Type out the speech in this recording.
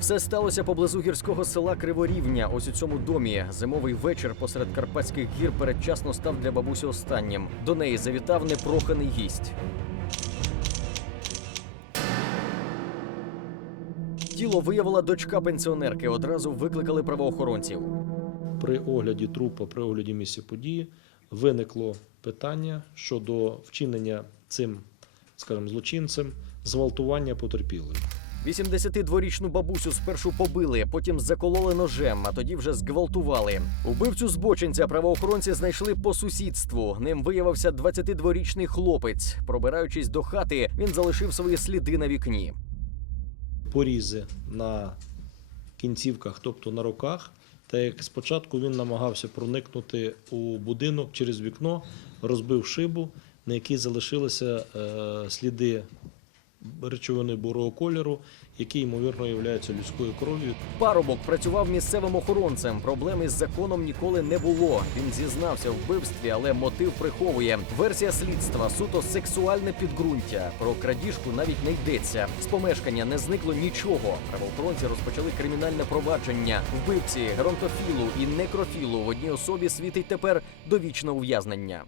Все сталося поблизу гірського села Криворівня. Ось у цьому домі. Зимовий вечір посеред карпатських гір передчасно став для бабусі останнім. До неї завітав непроханий гість. Тіло виявила дочка пенсіонерки. Одразу викликали правоохоронців. При огляді трупа, при огляді місця події виникло питання щодо вчинення цим, скажімо, злочинцем зґвалтування потерпілої. 82-річну бабусю спершу побили, потім закололи ножем, а тоді вже зґвалтували. Убивцю збочинця правоохоронці знайшли по сусідству. Ним виявився 22-річний хлопець. Пробираючись до хати, він залишив свої сліди на вікні. Порізи на кінцівках, тобто на руках. Та як спочатку він намагався проникнути у будинок через вікно, розбив шибу, на якій залишилися е, сліди речовини бурого кольору, які ймовірно являються людською кров'ю. Парубок працював місцевим охоронцем. Проблем із законом ніколи не було. Він зізнався в вбивстві, але мотив приховує. Версія слідства суто сексуальне підґрунтя. Про крадіжку навіть не йдеться. З помешкання не зникло нічого. Правоохоронці розпочали кримінальне провадження. Вбивці, геронтофілу і некрофілу в одній особі світить тепер довічне ув'язнення.